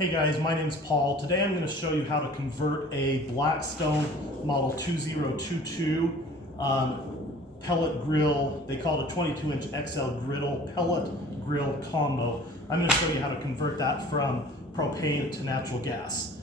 Hey guys, my name's Paul. Today I'm going to show you how to convert a Blackstone model 2022 pellet grill. They call it a 22-inch XL griddle pellet grill combo. I'm going to show you how to convert that from propane to natural gas.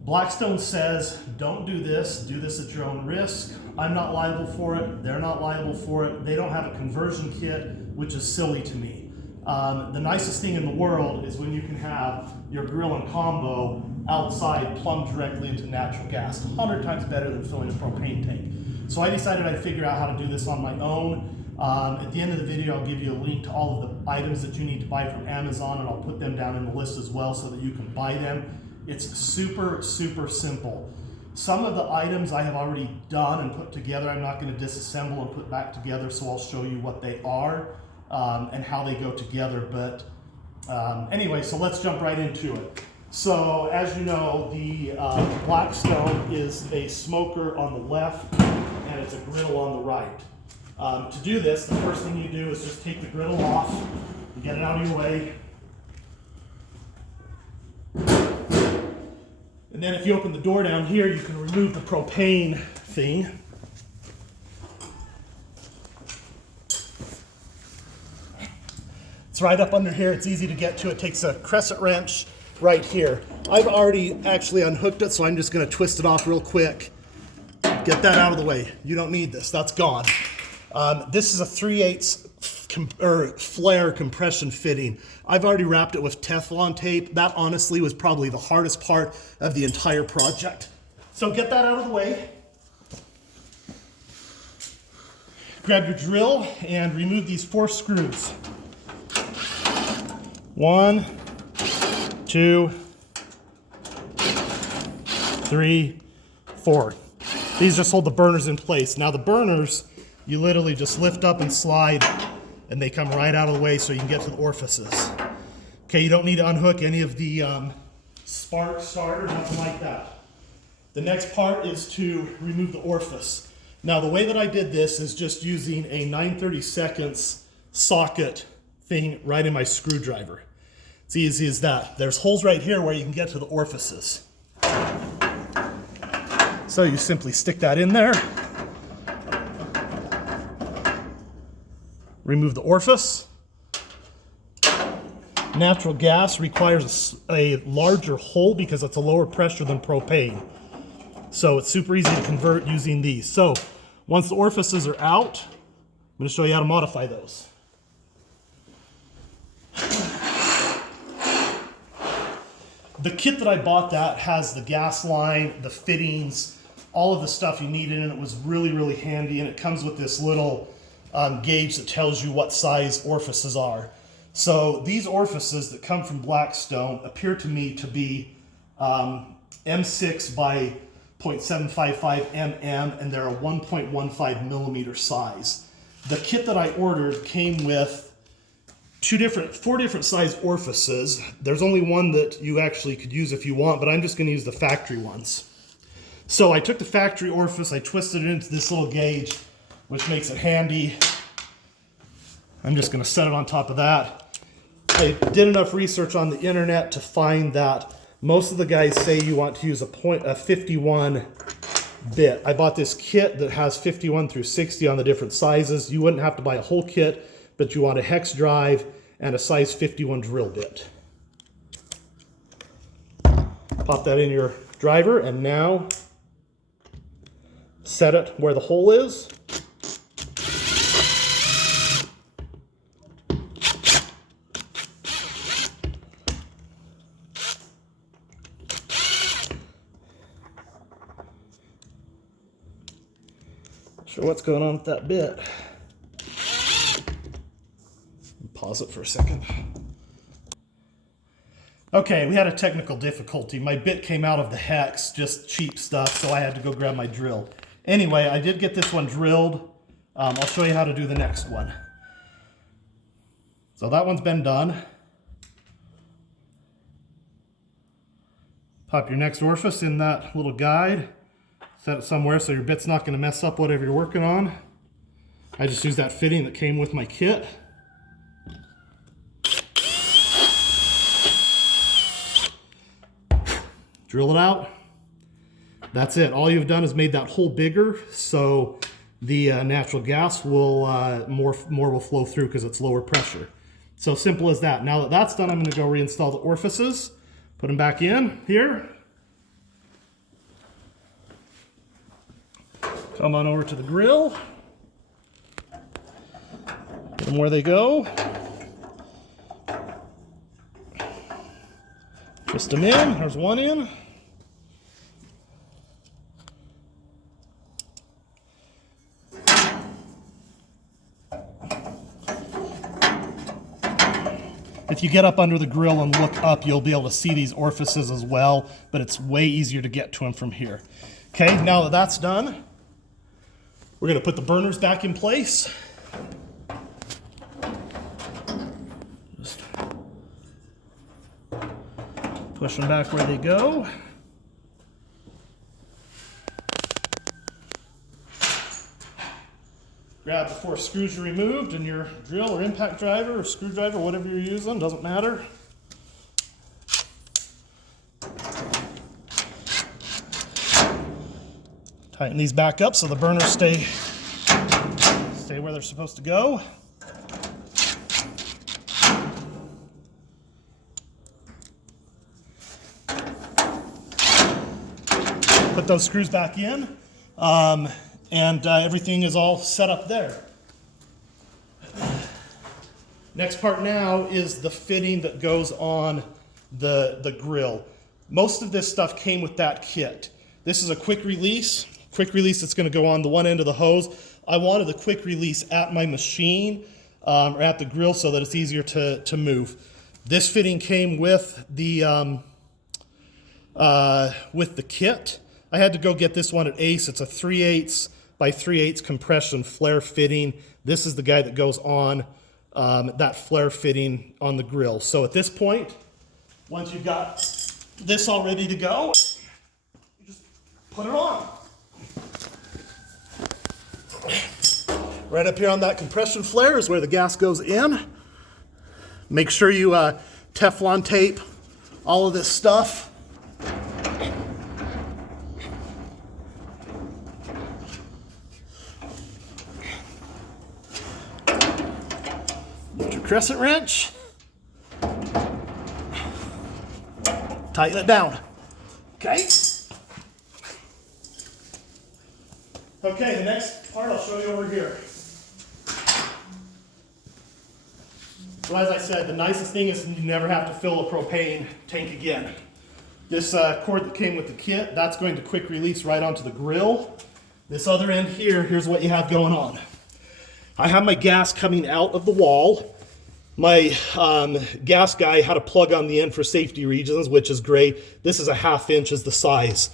Blackstone says, don't do this at your own risk. I'm not liable for it, they're not liable for it. They don't have a conversion kit, which is silly to me. The nicest thing in the world is when you can have your grill and combo outside plumbed directly into natural gas. 100 times better than filling a propane tank. So I decided I'd figure out how to do this on my own. At the end of the video, I'll give you a link to all of the items that you need to buy from Amazon, and I'll put them down in the list as well so that you can buy them. It's super simple. Some of the items I have already done and put together. I'm not going to disassemble and put back together, so I'll show you what they are and how they go together. But anyway, so let's jump right into it. So as you know, the Blackstone is a smoker on the left and it's a griddle on the right. To do this, the first thing you do is just take the griddle off and get it out of your way. And then if you open the door down here, you can remove the propane thing. It's right up under here. It's easy to get to. It takes a crescent wrench right here. I've already actually unhooked it, so I'm just going to twist it off real quick. Get that out of the way. You don't need this. That's gone. This is a 3/8 flare compression fitting. I've already wrapped it with Teflon tape. That honestly was probably the hardest part of the entire project. So get that out of the way. Grab your drill and remove these 4 screws. 1, 2, 3, 4. These just hold the burners in place. Now the burners, you literally just lift up and slide and they come right out of the way so you can get to the orifices. Okay, you don't need to unhook any of the spark starter, nothing like that. The next part is to remove the orifice. Now the way that I did this is just using a 9/32 socket thing right in my screwdriver. It's easy as that. There's holes right here where you can get to the orifices. So you simply stick that in there. Remove the orifice. Natural gas requires a larger hole because it's a lower pressure than propane. So it's super easy to convert using these. So once the orifices are out, I'm going to show you how to modify those. The kit that I bought that has the gas line, the fittings, all of the stuff you need in it. It was really handy, and it comes with this little gauge that tells you what size orifices are. So these orifices that come from Blackstone appear to me to be M6 by 0.755 mm, and they're a 1.15 millimeter size. The kit that I ordered came with 4 different size orifices. There's only one that you actually could use if you want, but I'm just going to use the factory ones. So I took the factory orifice, I twisted it into this little gauge, which makes it handy. I'm just going to set it on top of that. I did enough research on the internet to find that most of the guys say you want to use a 51 bit. I bought this kit that has 51 through 60 on the different sizes. You wouldn't have to buy a whole kit, but you want a hex drive and a size 51 drill bit. Pop that in your driver, and now set it where the hole is. Sure what's going on with that bit. Pause it for a second. Okay, we had a technical difficulty. My bit came out of the hex, just cheap stuff, so I had to go grab my drill. Anyway, I did get this one drilled. I'll show you how to do the next one. So that one's been done. Pop your next orifice in that little guide. Set it somewhere so your bit's not going to mess up whatever you're working on. I just used that fitting that came with my kit. drill it out. That's it. All you've done is made that hole bigger, so the natural gas will more will flow through because it's lower pressure. So simple as that. Now that that's done, I'm going to go reinstall the orifices, put them back in here. Come on over to the grill. Get them where they go. Twist them in. There's one in. If you get up under the grill and look up, you'll be able to see these orifices as well, but it's way easier to get to them from here. Okay, now that that's done, we're going to put the burners back in place. Just push them back where they go. Grab the 4 screws you removed in your drill or impact driver or screwdriver, whatever you're using, doesn't matter. Tighten these back up so the burners stay where they're supposed to go. Put those screws back in. And everything is all set up there. Next part now is the fitting that goes on the grill. Most of this stuff came with that kit. This is a quick release that's going to go on the one end of the hose. I wanted the quick release at my machine or at the grill so that it's easier to move. This fitting came with the kit. I had to go get this one at Ace. It's a 3/8 by 3/8 compression flare fitting. This is the guy that goes on that flare fitting on the grill. So at this point, once you've got this all ready to go, you just put it on. Right up here on that compression flare is where the gas goes in. Make sure you Teflon tape all of this stuff. Crescent wrench, tighten it down. Okay. Okay, the next part I'll show you over here. So as I said, the nicest thing is you never have to fill a propane tank again. This cord that came with the kit, that's going to quick release right onto the grill. This other end here, here's what you have going on. I have my gas coming out of the wall. My gas guy had a plug on the end for safety reasons, which is great. This is a 1/2 inch is the size.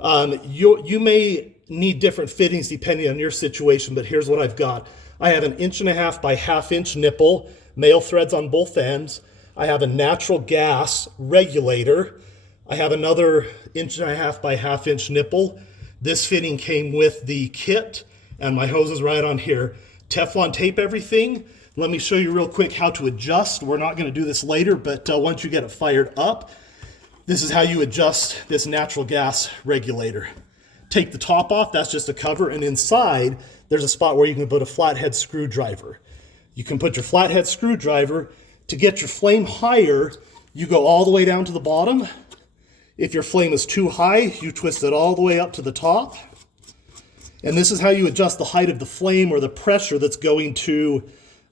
You may need different fittings depending on your situation, but here's what I've got. I have an 1.5 by 1/2 inch nipple, male threads on both ends. I have a natural gas regulator. I have another 1.5 by 1/2 inch nipple. This fitting came with the kit, and my hose is right on here. Teflon tape everything. Let me show you real quick how to adjust. We're not going to do this later, but once you get it fired up, this is how you adjust this natural gas regulator. Take the top off, that's just a cover, and inside there's a spot where you can put a flathead screwdriver. You can put your flathead screwdriver. To get your flame higher, you go all the way down to the bottom. If your flame is too high, you twist it all the way up to the top. And this is how you adjust the height of the flame or the pressure that's going to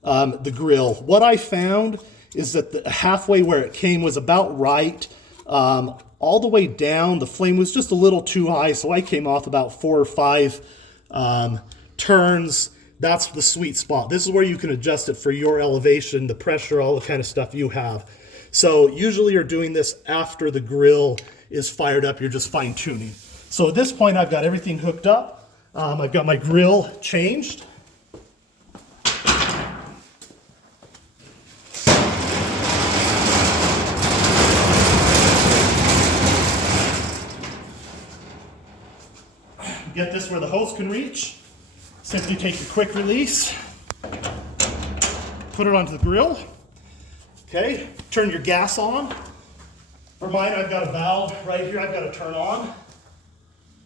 the grill. What I found is that the halfway where it came was about right. All the way down, the flame was just a little too high, so I came off about 4 or 5 turns. That's the sweet spot. This is where you can adjust it for your elevation, the pressure, all the kind of stuff you have. So usually you're doing this after the grill is fired up. You're just fine tuning. So at this point, I've got everything hooked up. I've got my grill changed. Get this where the hose can reach. Simply take your quick release, put it onto the grill. Okay, turn your gas on. For mine, I've got a valve right here I've got to turn on.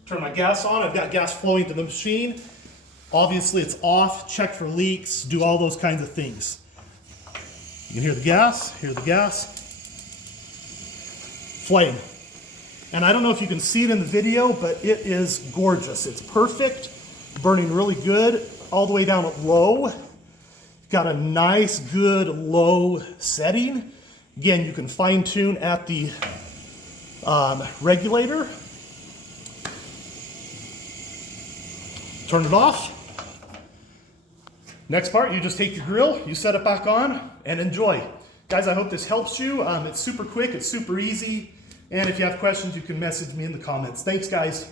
Turn my gas on. I've got gas flowing to the machine. Obviously it's off, check for leaks, do all those kinds of things. You can hear the gas, flame. And I don't know if you can see it in the video, but it is gorgeous. It's perfect, burning really good, all the way down at low. Got a nice, good low setting. Again, you can fine tune at the regulator. Turn it off. Next part, you just take your grill, you set it back on, and enjoy. Guys, I hope this helps you. It's super quick, it's super easy, and if you have questions, you can message me in the comments. Thanks, guys.